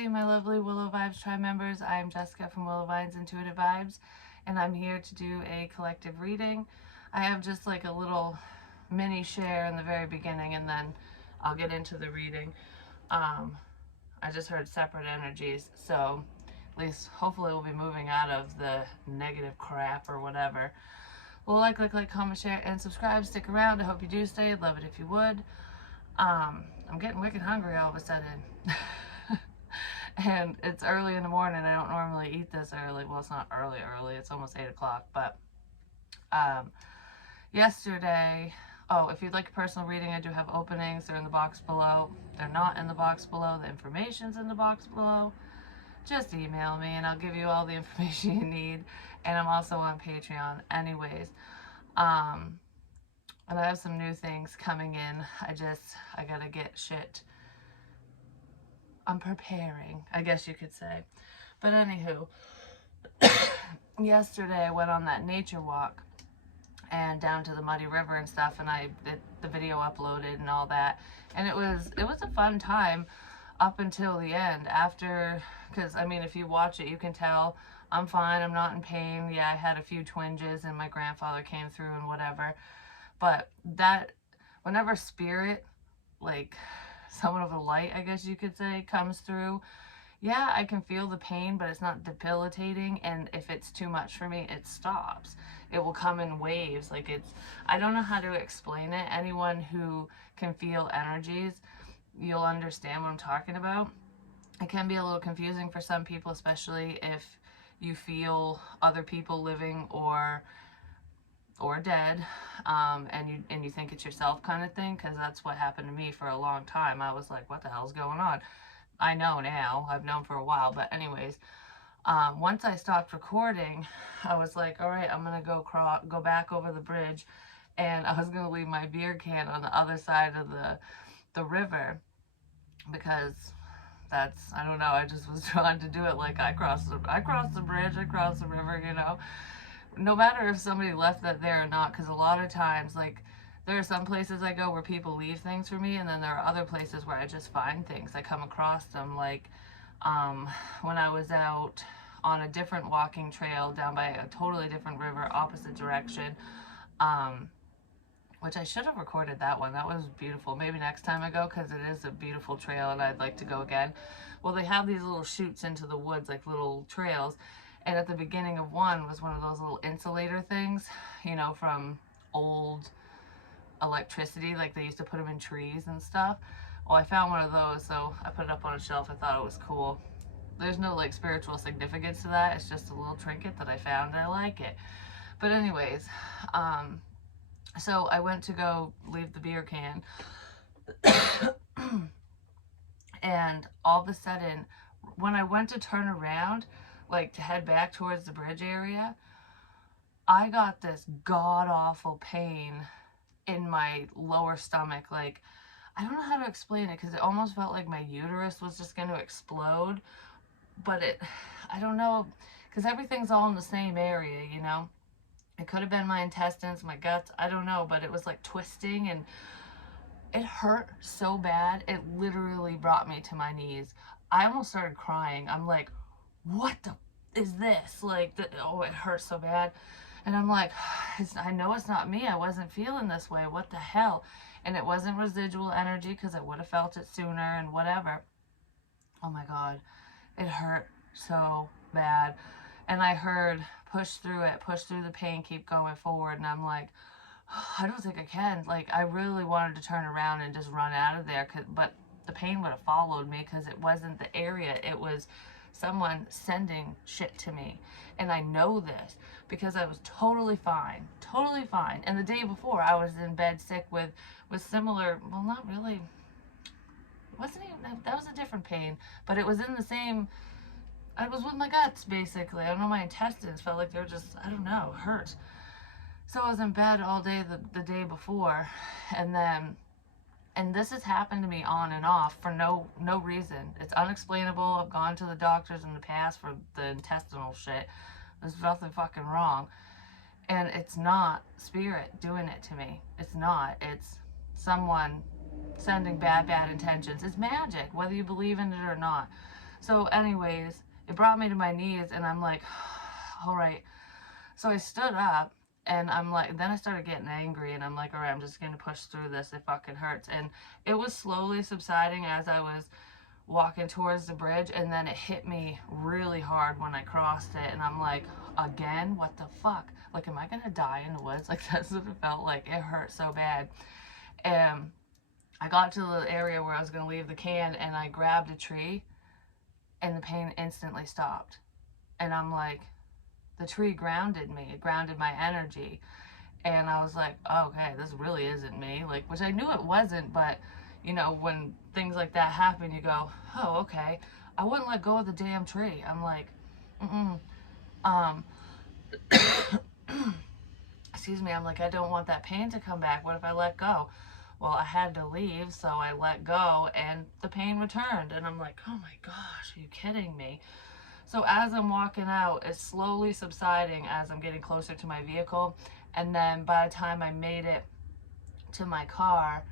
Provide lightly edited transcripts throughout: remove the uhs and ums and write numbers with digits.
Hey, my lovely Willow Vibes Tribe members. I'm Jessica from Willow Vines Intuitive Vibes, and I'm here to do a collective reading. I have just like a little mini share in the very beginning, and then I'll get into the reading. I just heard separate energies, so at least hopefully we'll be moving out of the negative crap or whatever. Well, like, comment, share, and subscribe. Stick around. I hope you do stay. I'd love it if you would. I'm getting wicked hungry all of a sudden. And it's early in the morning. I don't normally eat this early. Well, it's not early. It's almost 8 o'clock. But yesterday, oh, if you'd like a personal reading, I do have openings. They're in the box below. They're not in the box below. The information's in the box below. Just email me and I'll give you all the information you need. And I'm also on Patreon anyways. And I have some new things coming in. I gotta get shit. I'm preparing, I guess you could say. But anywho, yesterday I went on that nature walk and down to the muddy river and stuff, and the video uploaded and all that. And it was a fun time up until the end. After, because I mean, if you watch it, you can tell I'm fine. I'm not in pain. Yeah, I had a few twinges and my grandfather came through and whatever. But that, whenever spirit, like someone of a light, I guess you could say, comes through, yeah, I can feel the pain, but it's not debilitating. And if it's too much for me, it stops. It will come in waves. Like I don't know how to explain it. Anyone who can feel energies, you'll understand what I'm talking about. It can be a little confusing for some people, especially if you feel other people living or dead, and you think it's yourself kind of thing, because that's what happened to me for a long time. I was like, what the hell's going on? I know now. I've known for a while. But anyways, once I stopped recording, I was like, all right, I'm going to go back over the bridge, and I was going to leave my beer can on the other side of the river, because that's, I don't know, I just was trying to do it like I crossed the bridge, I crossed the river, you know. No matter if somebody left that there or not, because a lot of times, like, there are some places I go where people leave things for me, and then there are other places where I just find things. I come across them, like when I was out on a different walking trail down by a totally different river, opposite direction, which I should have recorded that one. That was beautiful. Maybe next time I go, because it is a beautiful trail and I'd like to go again. Well, they have these little chutes into the woods, like little trails. And at the beginning of one was one of those little insulator things, you know, from old electricity, like they used to put them in trees and stuff. Well, I found one of those, so I put it up on a shelf. I thought it was cool. There's no like spiritual significance to that. It's just a little trinket that I found and I like it. But anyways, so I went to go leave the beer can and all of a sudden, when I went to turn around, like to head back towards the bridge area, I got this god-awful pain in my lower stomach. Like, I don't know how to explain it, because it almost felt like my uterus was just going to explode. But I don't know, because everything's all in the same area, you know. It could have been my intestines, my guts, I don't know, but it was like twisting, and it hurt so bad. It literally brought me to my knees. I almost started crying. I'm like, what the is this? Like, oh, it hurts so bad. And I'm like, I know it's not me. I wasn't feeling this way. What the hell? And it wasn't residual energy, because I would have felt it sooner and whatever. Oh my God. It hurt so bad. And I heard, push through it, push through the pain, keep going forward. And I'm like, I don't think I can. Like, I really wanted to turn around and just run out of there, but the pain would have followed me, because it wasn't the area. It was someone sending shit to me. And I know this because I was totally fine. And the day before, I was in bed sick with similar, well, not really, it wasn't even, that was a different pain, but it was in the same, I was with my guts, basically. I don't know, my intestines felt like they were just, I don't know, hurt. So I was in bed all day the day before, and this has happened to me on and off for no reason. It's unexplainable. I've gone to the doctors in the past for the intestinal shit. There's nothing fucking wrong. And it's not spirit doing it to me. It's not. It's someone sending bad intentions. It's magic, whether you believe in it or not. So anyways, it brought me to my knees, and I'm like, all right. So I stood up, and I'm like, then I started getting angry, and I'm like, all right, I'm just going to push through this. It fucking hurts. And it was slowly subsiding as I was walking towards the bridge, and then it hit me really hard when I crossed it, and I'm like, again? What the fuck? Like, am I going to die in the woods? Like, that's what it felt like. It hurt so bad. And I got to the area where I was going to leave the can, and I grabbed a tree, and the pain instantly stopped. And I'm like, the tree grounded me. It grounded my energy. And I was like, oh, okay, this really isn't me. Like, which I knew it wasn't, but you know, when things like that happen, you go, oh, okay. I wouldn't let go of the damn tree. I'm like, mm-mm. Um, excuse me. I'm like, I don't want that pain to come back. What if I let go? Well, I had to leave, so I let go, and the pain returned. And I'm like, oh my gosh, are you kidding me? So as I'm walking out, it's slowly subsiding as I'm getting closer to my vehicle. And then by the time I made it to my car,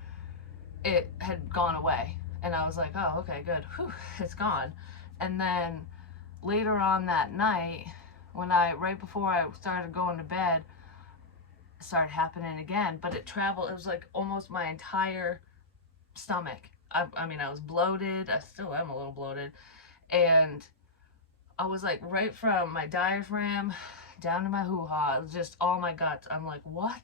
it had gone away. And I was like, oh, okay, good. Whew, it's gone. And then later on that night, right before I started going to bed, it started happening again. But it traveled, it was like almost my entire stomach. I mean, I was bloated. I still am a little bloated. And I was like right from my diaphragm down to my hoo-ha. It was just all my guts. I'm like, what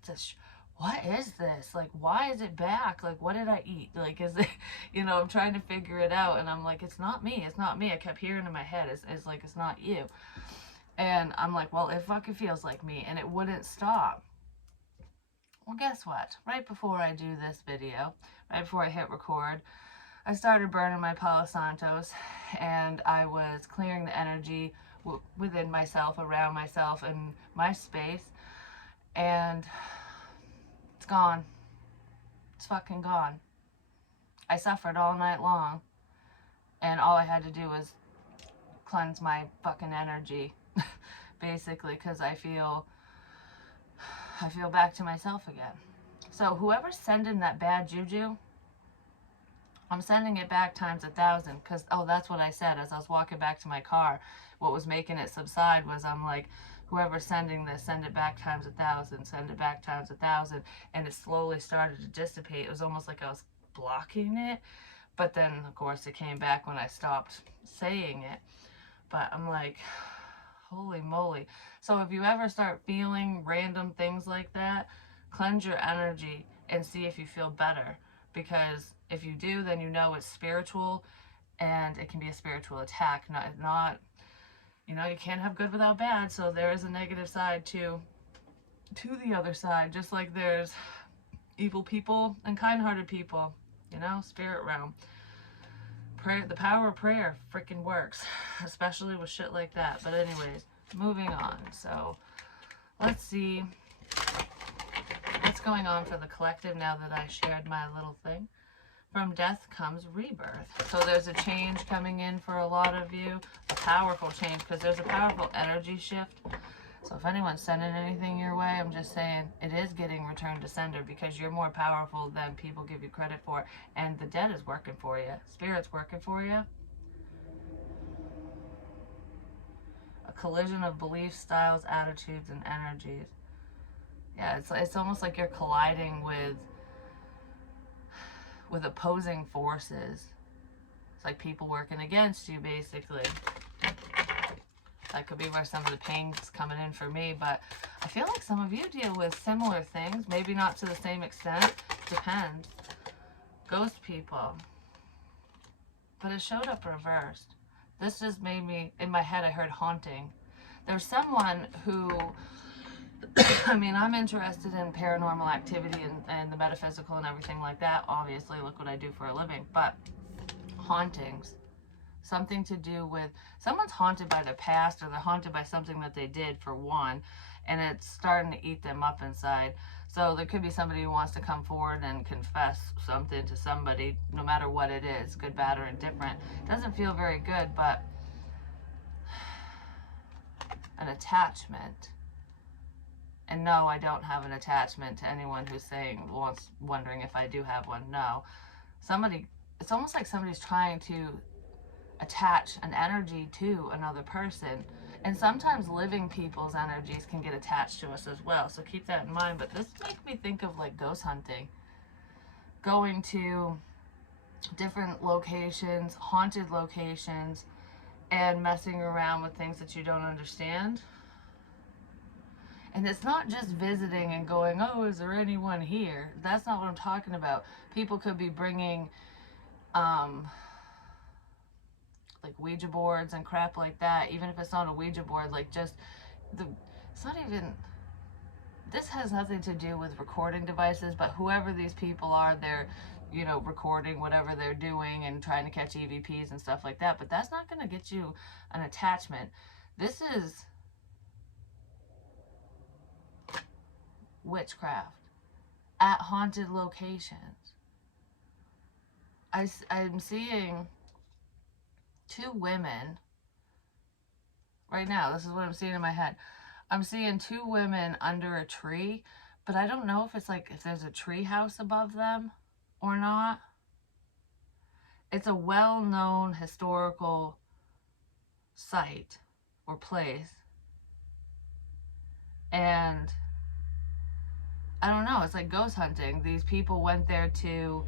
is this? Like, why is it back? Like, what did I eat? Like, is it, I'm trying to figure it out. And I'm like, it's not me. It's not me. I kept hearing in my head, it's like, it's not you. And I'm like, well, it fucking feels like me. And it wouldn't stop. Well, guess what? Right before I do this video, right before I hit record, I started burning my Palo Santos, and I was clearing the energy within myself, around myself, and my space, and it's gone. It's fucking gone. I suffered all night long, and all I had to do was cleanse my fucking energy, basically, because I feel back to myself again. So whoever's sending that bad juju, I'm sending it back times 1,000, because, oh, that's what I said as I was walking back to my car. What was making it subside was, I'm like, whoever's sending this, send it back times 1,000, send it back times 1,000. And it slowly started to dissipate. It was almost like I was blocking it. But then, of course, it came back when I stopped saying it. But I'm like, holy moly. So if you ever start feeling random things like that, cleanse your energy and see if you feel better. Because if you do, then you know it's spiritual, and it can be a spiritual attack. Not you can't have good without bad, so there is a negative side to the other side, just like there's evil people and kind-hearted people, spirit realm. Prayer, the power of prayer freaking works, especially with shit like that. But anyways, moving on. So let's see what's going on for the collective now that I shared my little thing. From death comes rebirth. So there's a change coming in for a lot of you, a powerful change, because there's a powerful energy shift. So if anyone's sending anything your way, I'm just saying it is getting returned to sender, because you're more powerful than people give you credit for. And the dead is working for you. Spirit's working for you. A collision of beliefs, styles, attitudes, and energies. Yeah, it's almost like you're colliding with opposing forces. It's like people working against you, basically. That could be where some of the pain's coming in for me, but I feel like some of you deal with similar things, maybe not to the same extent. Depends. Ghost people. But it showed up reversed. This just made me, in my head, I heard haunting. There's someone who, I mean, I'm interested in paranormal activity and the metaphysical and everything like that. Obviously, look what I do for a living. But hauntings. Something to do with, someone's haunted by their past, or they're haunted by something that they did, for one, and it's starting to eat them up inside. So there could be somebody who wants to come forward and confess something to somebody, no matter what it is, good, bad, or indifferent. Doesn't feel very good, but an attachment. And no, I don't have an attachment to anyone who's wondering if I do have one. No. It's almost like somebody's trying to attach an energy to another person. And sometimes living people's energies can get attached to us as well. So keep that in mind. But this makes me think of like ghost hunting. Going to different locations, haunted locations, and messing around with things that you don't understand. And it's not just visiting and going, oh, is there anyone here? That's not what I'm talking about. People could be bringing like Ouija boards and crap like that. Even if it's not a Ouija board, like just the, it's not even, this has nothing to do with recording devices, but whoever these people are, they're, you know, recording whatever they're doing and trying to catch EVPs and stuff like that. But that's not going to get you an attachment. This is witchcraft at haunted locations. I'm seeing two women right now. This is what I'm seeing in my head. I'm seeing two women under a tree, but I don't know if it's like if there's a tree house above them or not. It's a well-known historical site or place. And I don't know, it's like ghost hunting. These people went there to,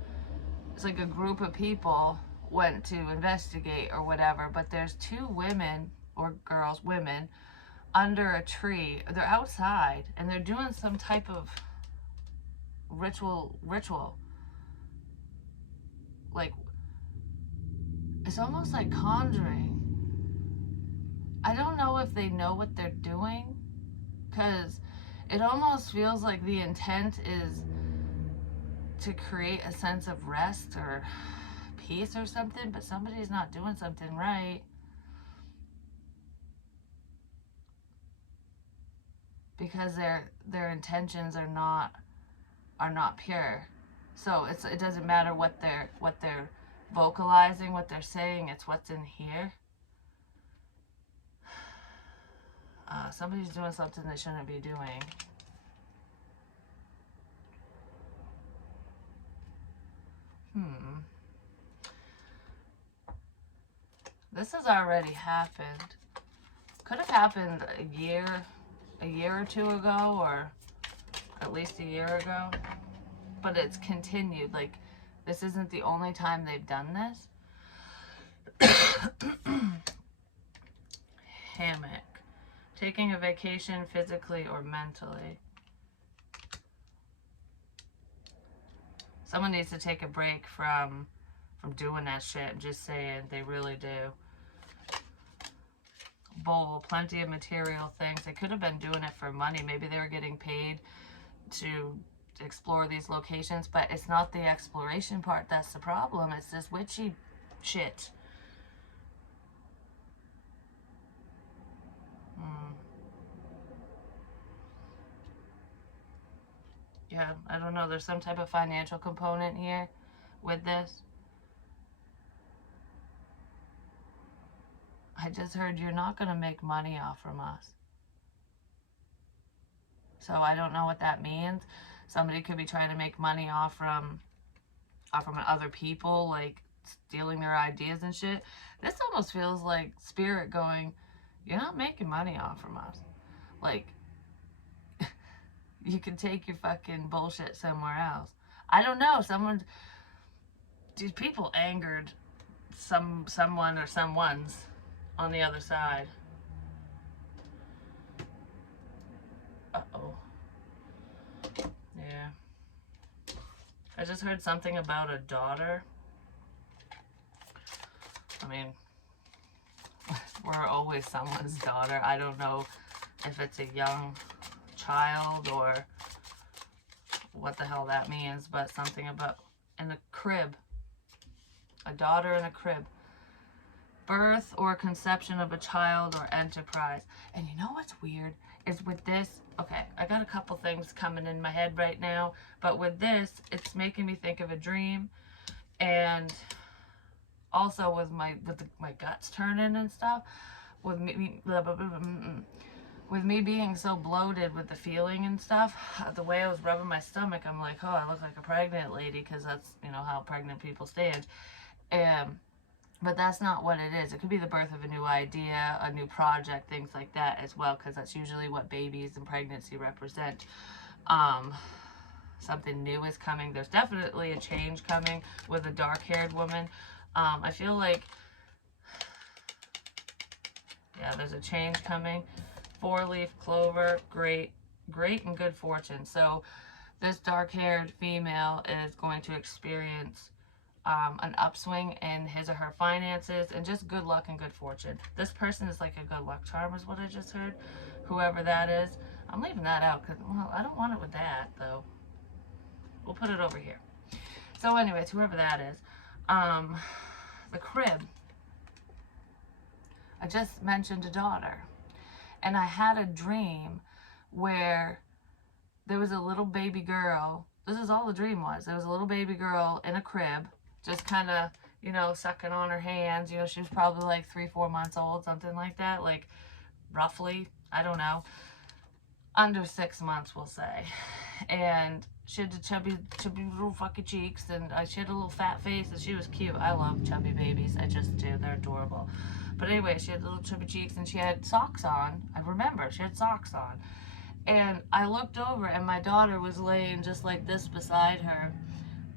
it's like a group of people went to investigate or whatever, but there's two women or girls, women, under a tree. They're outside and they're doing some type of ritual. Like, it's almost like conjuring. I don't know if they know what they're doing, because it almost feels like the intent is to create a sense of rest or peace or something, but somebody's not doing something right. Because their intentions are not pure. So it doesn't matter what they're vocalizing, what they're saying, it's what's in here. Somebody's doing something they shouldn't be doing. This has already happened. Could have happened a year or two ago, or at least a year ago. But it's continued. Like, this isn't the only time they've done this. Hammock. Taking a vacation physically or mentally. Someone needs to take a break from doing that shit. I'm just saying, they really do. Bowl, plenty of material things. They could have been doing it for money. Maybe they were getting paid to explore these locations, but it's not the exploration part that's the problem. It's this witchy shit. Yeah, I don't know. There's some type of financial component here with this. I just heard you're not going to make money off from us. So I don't know what that means. Somebody could be trying to make money off from other people, like stealing their ideas and shit. This almost feels like spirit going, you're not making money off from us. Like, you can take your fucking bullshit somewhere else. I don't know. These people angered someone or someone's on the other side. Uh-oh. Yeah. I just heard something about a daughter. I mean, we're always someone's daughter. I don't know if it's a young child or what the hell that means, but something about in a crib. A daughter in a crib. Birth or conception of a child or enterprise. And you know what's weird is with this, okay, I got a couple things coming in my head right now, but with this, it's making me think of a dream, and also with my guts turning and stuff, with me being so bloated with the feeling and stuff, the way I was rubbing my stomach, I'm like, oh, I look like a pregnant lady, because that's, you know, how pregnant people stand. And But that's not what it is. It could be the birth of a new idea, a new project, things like that as well, because that's usually what babies and pregnancy represent. Something new is coming. There's definitely a change coming with a dark-haired woman. I feel like, yeah, there's a change coming. 4-leaf clover, great and good fortune. So this dark-haired female is going to experience an upswing in his or her finances and just good luck and good fortune. This person is like a good luck charm is what I just heard. Whoever that is. I'm leaving that out because, well, I don't want it with that, though. We'll put it over here. So anyways, whoever that is. The crib. I just mentioned a daughter. And I had a dream where there was a little baby girl. This is all the dream was. There was a little baby girl in a crib, just kind of, you know, sucking on her hands. You know, she was probably like 3-4 months old, something like that. Like, roughly, I don't know. Under 6 months, we'll say. And she had the chubby little fucking cheeks, and she had a little fat face, and she was cute. I love chubby babies. I just do. They're adorable. But anyway, she had little chubby cheeks, and she had socks on. I remember, she had socks on. And I looked over, and my daughter was laying just like this beside her,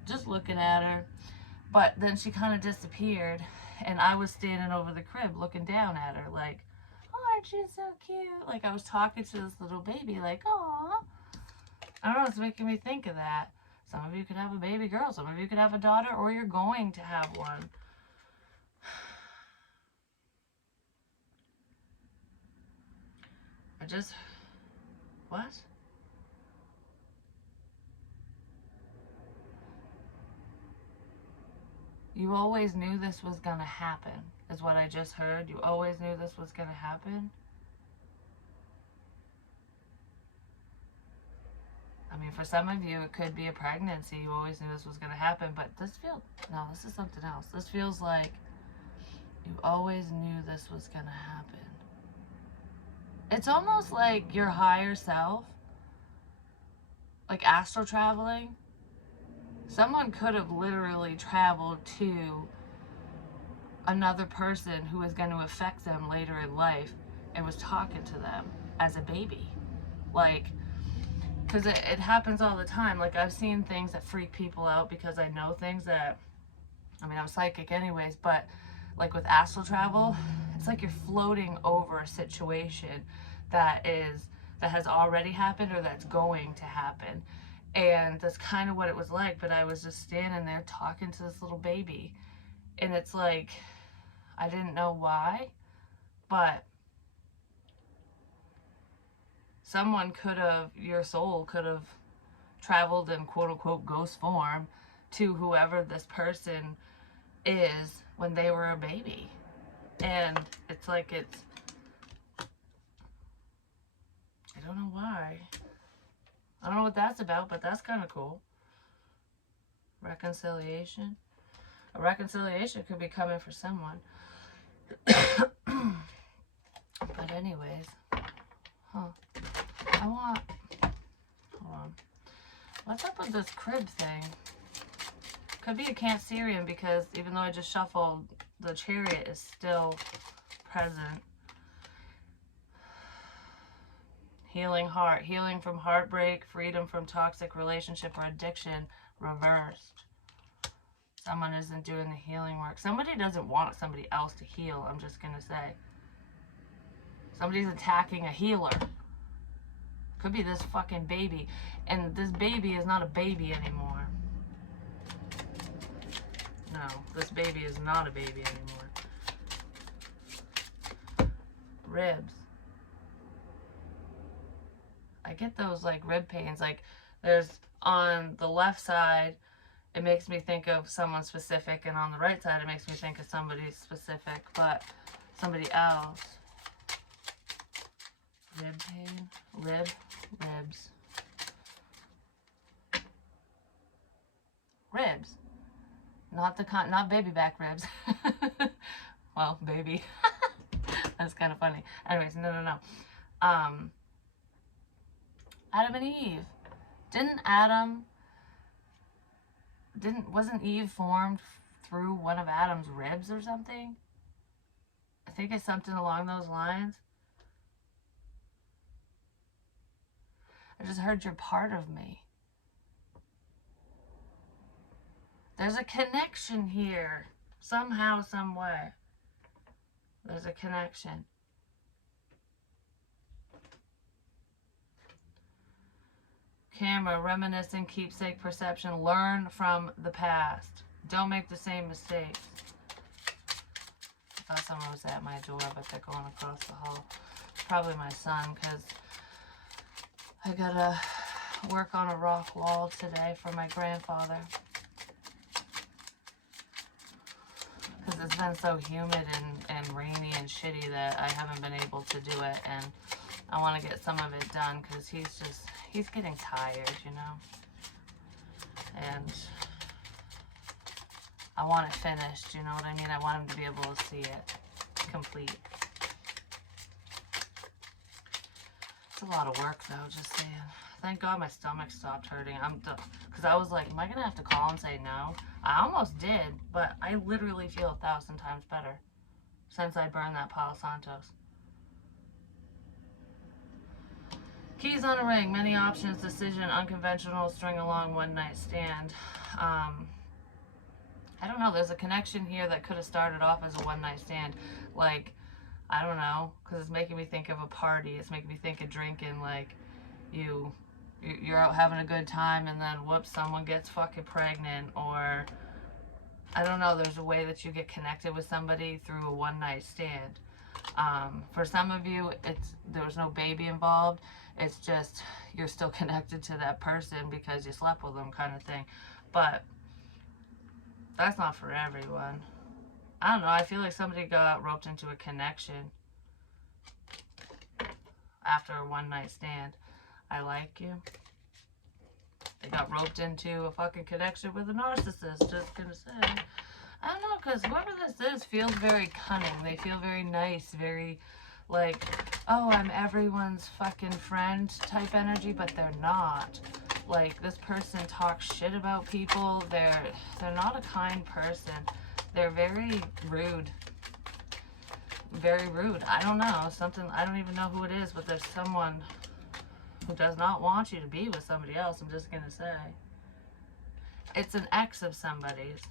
just looking at her. But then she kind of disappeared, and I was standing over the crib looking down at her like, oh, aren't you so cute? Like, I was talking to this little baby like, aw. I don't know, it's making me think of that. Some of you could have a baby girl, some of you could have a daughter, or you're going to have one. What? You always knew this was gonna happen, is what I just heard. You always knew this was gonna happen. I mean, for some of you, it could be a pregnancy. You always knew this was gonna happen, but this is something else. This feels like you always knew this was gonna happen. It's almost like your higher self, like astral traveling. Someone could have literally traveled to another person who was going to affect them later in life and was talking to them as a baby. Like, because it happens all the time. Like, I've seen things that freak people out because I know things that, I mean, I'm psychic anyways, but like with astral travel, it's like you're floating over a situation that has already happened or that's going to happen. And that's kind of what it was like, but I was just standing there talking to this little baby. And it's like, I didn't know why, but your soul could have traveled in quote unquote ghost form to whoever this person is when they were a baby. And it's like I don't know why. I don't know what that's about, but that's kind of cool. Reconciliation. A reconciliation could be coming for someone. But anyways, hold on. What's up with this crib thing? Could be a Cancerian because even though I just shuffled, the Chariot is still present. Healing heart, healing from heartbreak, freedom from toxic relationship or addiction, reversed. Someone isn't doing the healing work. Somebody doesn't want somebody else to heal, I'm just going to say. Somebody's attacking a healer. Could be this fucking baby. And this baby is not a baby anymore. No, this baby is not a baby anymore. Ribs. I get those like rib pains. Like there's on the left side, it makes me think of someone specific, and on the right side, it makes me think of somebody specific, but somebody else. Rib pain, ribs. Ribs. Not baby back ribs. Well, baby. That's kind of funny. Anyways, no. Adam and Eve. Wasn't Eve formed through one of Adam's ribs or something. I think it's something along those lines. I just heard you're part of me. There's a connection here. Somehow, some way. There's a connection. Camera, reminiscing, keepsake, perception. Learn from the past. Don't make the same mistakes. I thought someone was at my door, but they're going across the hall. Probably my son, because I gotta work on a rock wall today for my grandfather. Because it's been so humid and rainy and shitty that I haven't been able to do it. And I want to get some of it done because he's getting tired, you know. And I want it finished, you know what I mean? I want him to be able to see it complete. It's a lot of work though, just saying. Thank God my stomach stopped hurting. Because I was like, am I going to have to call and say no? I almost did, but I literally feel 1,000 times better since I burned that Palo Santos. Keys on a ring, many options, decision, unconventional, string along, one night stand. I don't know, there's a connection here that could have started off as a one night stand. Like, I don't know, because it's making me think of a party. It's making me think of drinking, like you're out having a good time and then whoops, someone gets fucking pregnant, or I don't know, there's a way that you get connected with somebody through a one night stand. For some of you, there was no baby involved. It's just you're still connected to that person because you slept with them, kind of thing. But that's not for everyone. I don't know, I feel like somebody got roped into a connection after a one night stand. I like you. They got roped into a fucking connection with a narcissist, just gonna say. I don't know, because whoever this is feels very cunning. They feel very nice, very like, oh, I'm everyone's fucking friend type energy, but they're not. Like, this person talks shit about people. They're not a kind person. They're very rude. Very rude. I don't know. I don't even know who it is, but there's someone who does not want you to be with somebody else, I'm just gonna say. It's an ex of somebody's.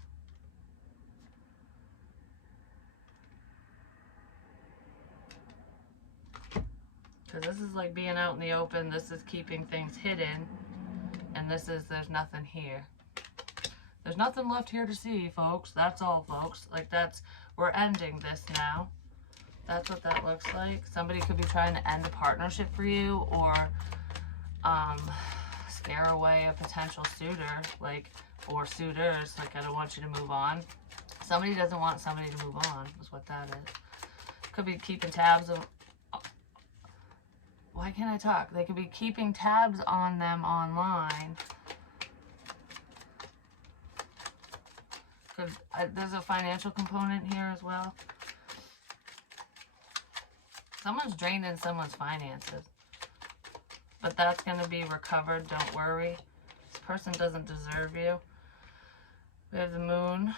Because this is like being out in the open, this is keeping things hidden, and this is, there's nothing here. There's nothing left here to see, folks. That's all, folks. Like, we're ending this now. That's what that looks like. Somebody could be trying to end a partnership for you, or scare away a potential suitor, like, or suitors, like, I don't want you to move on. Somebody doesn't want somebody to move on, is what that is. Could be keeping tabs of, why can't I talk? They could be keeping tabs on them online. There's a financial component here as well. Someone's draining someone's finances. But that's going to be recovered, don't worry. This person doesn't deserve you. We have the moon.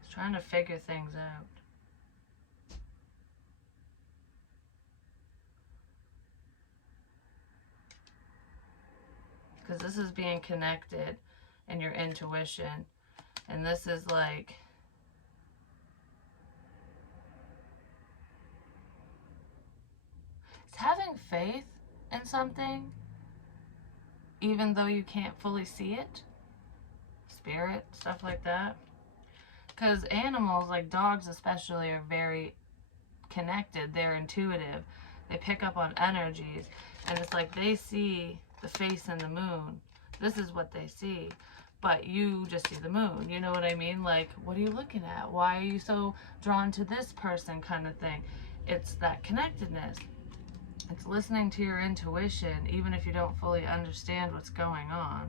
He's trying to figure things out. Because this is being connected and your intuition. And this is like, it's having faith in something, even though you can't fully see it. Spirit, stuff like that. Because animals, like dogs especially, are very connected. They're intuitive. They pick up on energies. And it's like they see the face in the moon. This is what they see. But you just see the moon. You know what I mean? Like, what are you looking at? Why are you so drawn to this person, kind of thing? It's that connectedness. It's listening to your intuition, even if you don't fully understand what's going on.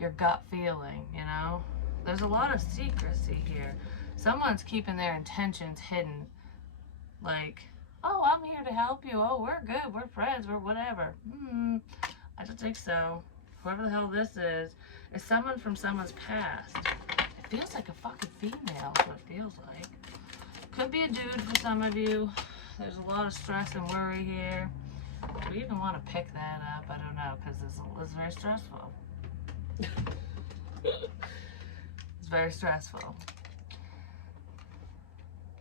Your gut feeling, you know? There's a lot of secrecy here. Someone's keeping their intentions hidden. Like, oh, I'm here to help you. Oh, we're good. We're friends. We're whatever. I don't think so. whoever the hell this is someone from someone's past. It feels like a fucking female, is what it feels like. Could be a dude for some of you. There's a lot of stress and worry here. Do we even want to pick that up? I don't know, because it's very stressful. It's very stressful.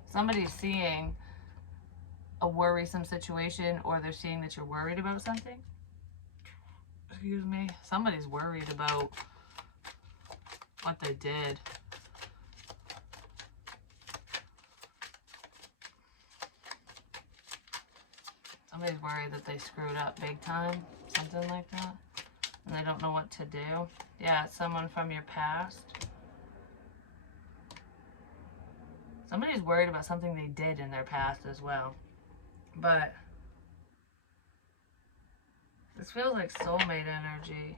Somebody's seeing a worrisome situation, or they're seeing that you're worried about something. Excuse me. Somebody's worried about what they did. Somebody's worried that they screwed up big time, something like that, and they don't know what to do. Yeah, it's someone from your past. Somebody's worried about something they did in their past as well. But this feels like soulmate energy.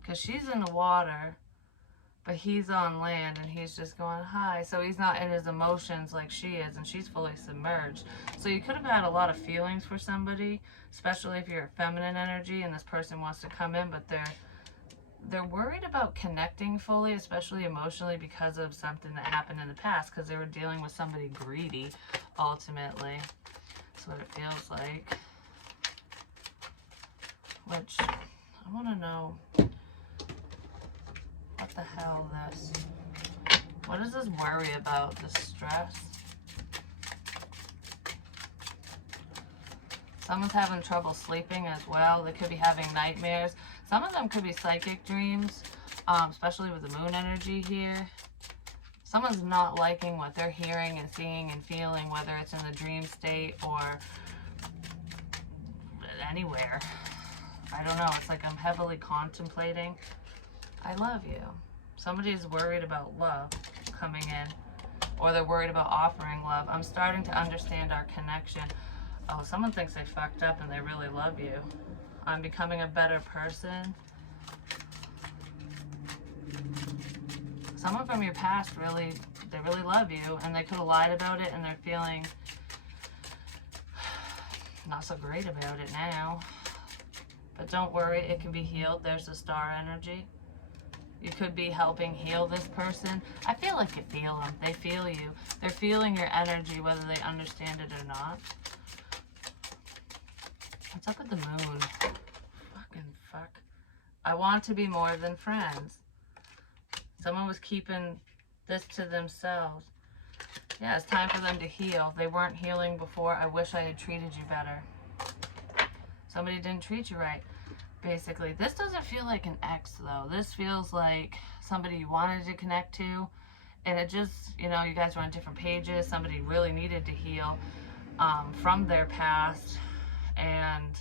Because she's in the water, but he's on land and he's just going, hi. So he's not in his emotions like she is, and she's fully submerged. So you could have had a lot of feelings for somebody, especially if you're a feminine energy and this person wants to come in, but they're worried about connecting fully, especially emotionally, because of something that happened in the past, because they were dealing with somebody greedy, ultimately. That's what it feels like. Which, I want to know, what the hell this? What is this worry about, this stress? Someone's having trouble sleeping as well. They could be having nightmares. Some of them could be psychic dreams, especially with the moon energy here. Someone's not liking what they're hearing and seeing and feeling, whether it's in the dream state or anywhere. I don't know. It's like I'm heavily contemplating. I love you. Somebody's worried about love coming in, or they're worried about offering love. I'm starting to understand our connection. Oh, someone thinks they fucked up and they really love you. I'm becoming a better person. Someone from your past they really love you, and they could have lied about it, and they're feeling not so great about it now. But don't worry, it can be healed. There's the star energy. You could be helping heal this person. I feel like you feel them. They feel you. They're feeling your energy, whether they understand it or not. What's up with the moon? Fucking fuck. I want to be more than friends. Someone was keeping this to themselves. Yeah, it's time for them to heal. They weren't healing before. I wish I had treated you better. Somebody didn't treat you right, basically. This doesn't feel like an ex, though. This feels like somebody you wanted to connect to, and it just, you know, you guys were on different pages. Somebody really needed to heal from their past, and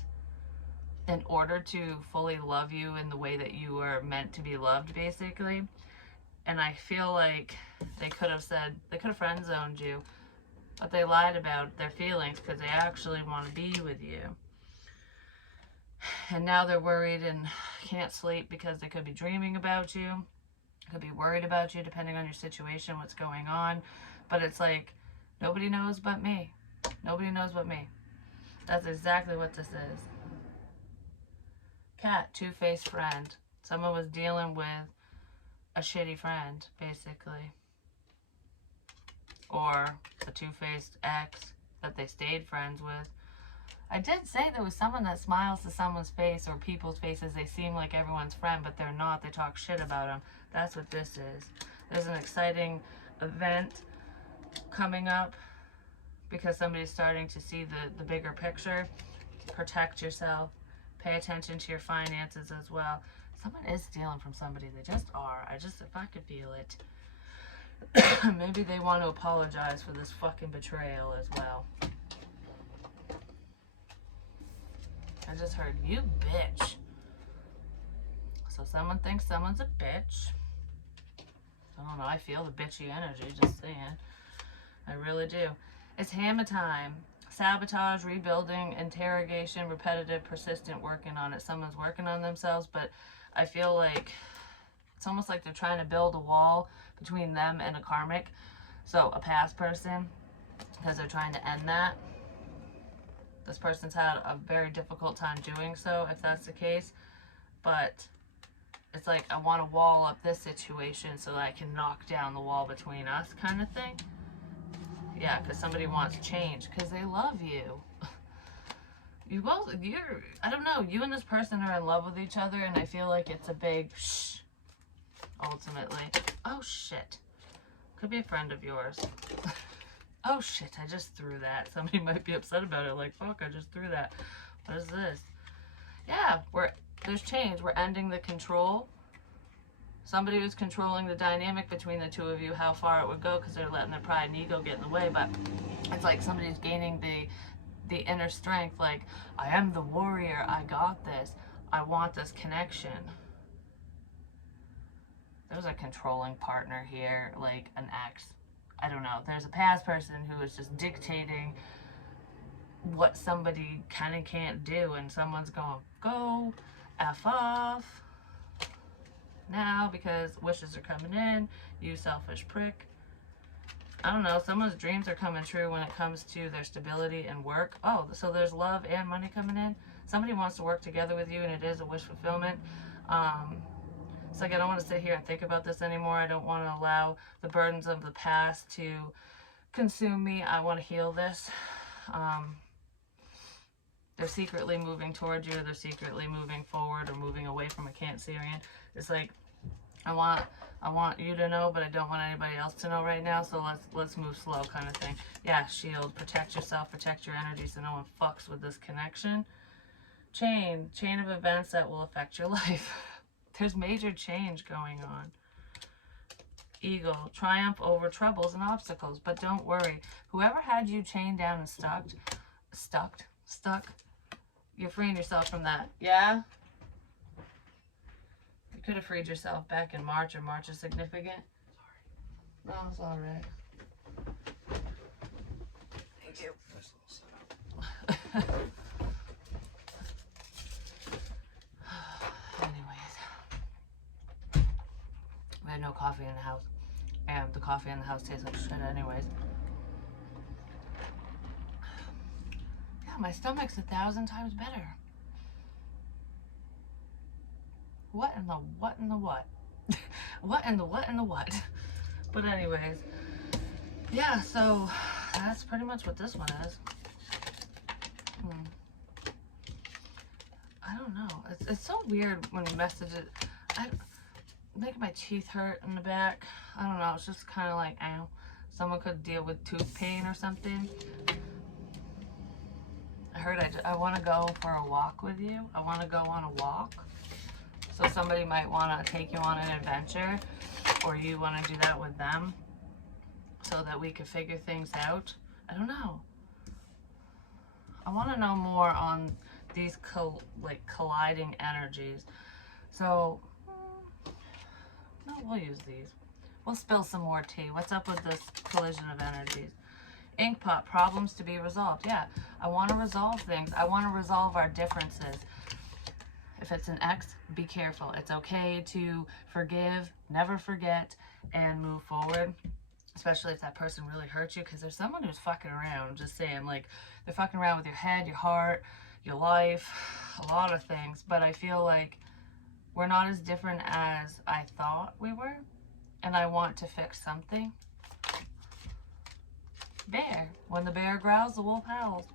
in order to fully love you in the way that you were meant to be loved, basically. And I feel like they could have friend zoned you, but they lied about their feelings because they actually want to be with you. And now they're worried and can't sleep because they could be dreaming about you, could be worried about you, depending on your situation, what's going on. But it's like, nobody knows but me. Nobody knows but me. That's exactly what this is. Cat, two-faced friend. Someone was dealing with a shitty friend, basically. Or a two-faced ex that they stayed friends with. I did say there was someone that smiles to someone's face or people's faces. They seem like everyone's friend, but they're not. They talk shit about them. That's what this is. There's an exciting event coming up because somebody's starting to see the bigger picture. Protect yourself. Pay attention to your finances as well. Someone is stealing from somebody. They just are. If I could feel it. Maybe they want to apologize for this fucking betrayal as well. I just heard, you bitch. So someone thinks someone's a bitch. I don't know, I feel the bitchy energy, just saying. I really do. It's hammer time. Sabotage, rebuilding, interrogation, repetitive, persistent, working on it. Someone's working on themselves, but I feel like it's almost like they're trying to build a wall between them and a karmic. So a past person, because they're trying to end that. This person's had a very difficult time doing so, if that's the case. but it's like I want to wall up this situation so that I can knock down the wall between us kind of thing. Yeah, because somebody wants change because they love you. You both, I don't know, you and this person are in love with each other, and I feel like it's a big shh, ultimately. Oh, shit. Could be a friend of yours. Oh, shit, I just threw that. Somebody might be upset about it, like, fuck, I just threw that. What is this? Yeah, there's change. We're ending the control. Somebody was controlling the dynamic between the two of you, how far it would go, because they're letting their pride and ego get in the way, but it's like somebody's gaining the inner strength, like, I am the warrior, I got this, I want this connection. There's a controlling partner here, like an ex. I don't know. There's a past person who is just dictating what somebody can and can't do, and someone's going, go F off now because wishes are coming in, you selfish prick. I don't know, someone's dreams are coming true when it comes to their stability and work. Oh, so there's love and money coming in. Somebody wants to work together with you, and it is a wish fulfillment. It's like I don't want to sit here and think about this anymore. I don't want to allow the burdens of the past to consume me. I want to heal this. They're secretly moving towards you. They're secretly moving forward or moving away from a Cancerian. It's like, I want you to know, but I don't want anybody else to know right now, so let's move slow kind of thing. Yeah, shield, protect yourself, protect your energy so no one fucks with this connection. Chain of events that will affect your life. There's major change going on. Eagle, triumph over troubles and obstacles, but don't worry. Whoever had you chained down and stuck, you're freeing yourself from that. Yeah? You could have freed yourself back in March, or March is significant. No, it's all right. Thank you. Nice little setup. Anyways, we had no coffee in the house, and the coffee in the house tastes like shit anyways. Yeah, my stomach's 1,000 times better. What in the what? What in the what? But anyways, yeah, so that's pretty much what this one is. I don't know. It's so weird when you message it. Making my teeth hurt in the back. I don't know. It's just kind of like, ow. Someone could deal with tooth pain or something. I heard I want to go for a walk with you. I want to go on a walk. So somebody might want to take you on an adventure, or you want to do that with them so that we can figure things out. I don't know. I want to know more on these colliding energies. So, no, we'll use these. We'll spill some more tea. What's up with this collision of energies? Ink pot, problems to be resolved. Yeah, I want to resolve things. I want to resolve our differences. If it's an ex, be careful. It's okay to forgive, never forget, and move forward. Especially if that person really hurt you, because there's someone who's fucking around. Just saying, like, they're fucking around with your head, your heart, your life, a lot of things. But I feel like we're not as different as I thought we were, and I want to fix something. Bear. When the bear growls, the wolf howls.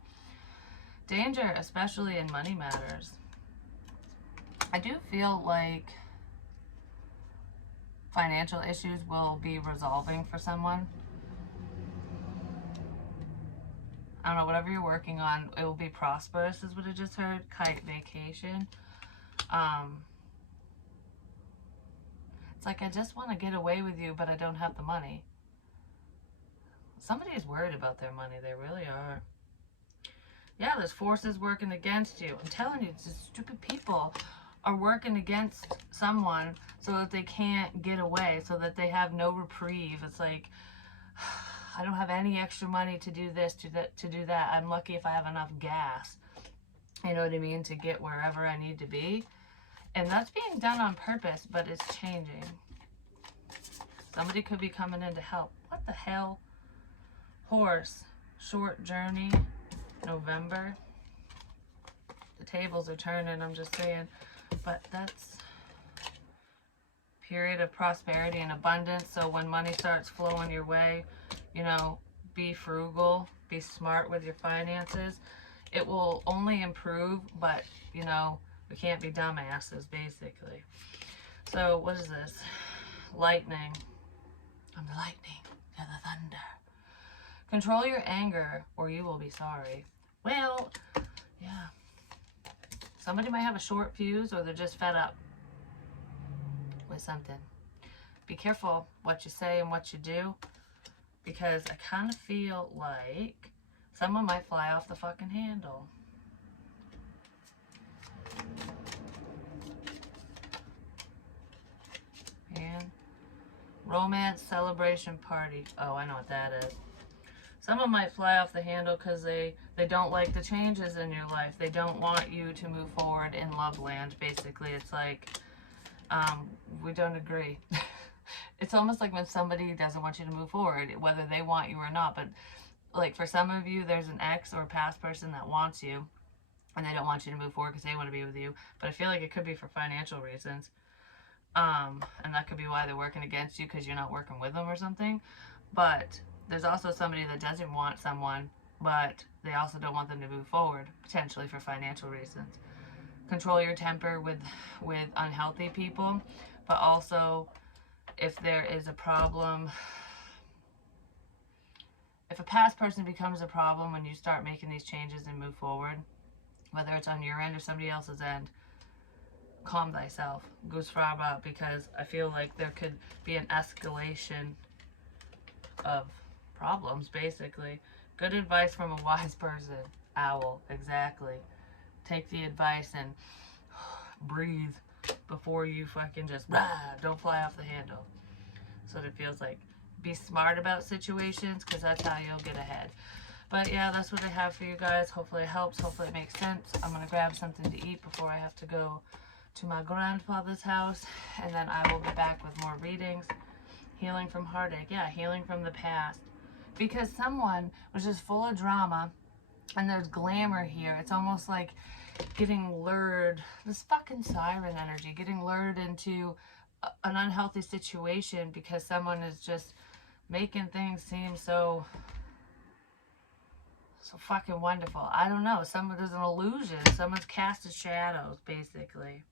Danger, especially in money matters. I do feel like financial issues will be resolving for someone. I don't know, whatever you're working on, it will be prosperous, is what I just heard. Kite vacation. It's like, I just want to get away with you, but I don't have the money. Somebody is worried about their money. They really are. Yeah, there's forces working against you. I'm telling you, it's just stupid people are working against someone so that they can't get away, so that they have no reprieve. It's like, I don't have any extra money to do this, to do that. I'm lucky if I have enough gas, you know what I mean, to get wherever I need to be. And that's being done on purpose, but it's changing. Somebody could be coming in to help. What the hell? Horse, short journey, November. The tables are turning, I'm just saying. But that's period of prosperity and abundance. So when money starts flowing your way, you know, be frugal, be smart with your finances. It will only improve, but, you know, we can't be dumbasses, basically. So what is this? Lightning. I'm the lightning, you're the thunder. Control your anger or you will be sorry. Well, yeah. Somebody might have a short fuse or they're just fed up with something. Be careful what you say and what you do, because I kind of feel like someone might fly off the fucking handle. And romance celebration party. Oh, I know what that is. Someone might fly off the handle because they don't like the changes in your life. They don't want you to move forward in love land, basically. It's like, we don't agree. It's almost like when somebody doesn't want you to move forward, whether they want you or not. But like for some of you, there's an ex or a past person that wants you and they don't want you to move forward because they want to be with you. But I feel like it could be for financial reasons. And that could be why they're working against you, because you're not working with them or something. But there's also somebody that doesn't want someone, but they also don't want them to move forward, potentially for financial reasons. Control your temper with unhealthy people, but also if there is a problem, if a past person becomes a problem when you start making these changes and move forward, whether it's on your end or somebody else's end, calm thyself, goose frog out, because I feel like there could be an escalation of problems, basically. Good advice from a wise person. Owl, exactly. Take the advice and breathe before you fucking just don't fly off the handle. So it feels like. Be smart about situations, because that's how you'll get ahead. But yeah, that's what I have for you guys. Hopefully it helps. Hopefully it makes sense. I'm going to grab something to eat before I have to go to my grandfather's house. And then I will be back with more readings. Healing from heartache. Yeah, healing from the past. Because someone was just full of drama and there's glamour here. It's almost like getting lured, this fucking siren energy, getting lured into an unhealthy situation because someone is just making things seem so fucking wonderful. I don't know. There's an illusion. Someone's casted shadows, basically.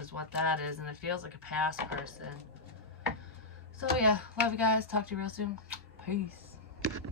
Is what that is. And it feels like a past person. So yeah, love you guys. Talk to you real soon. Peace.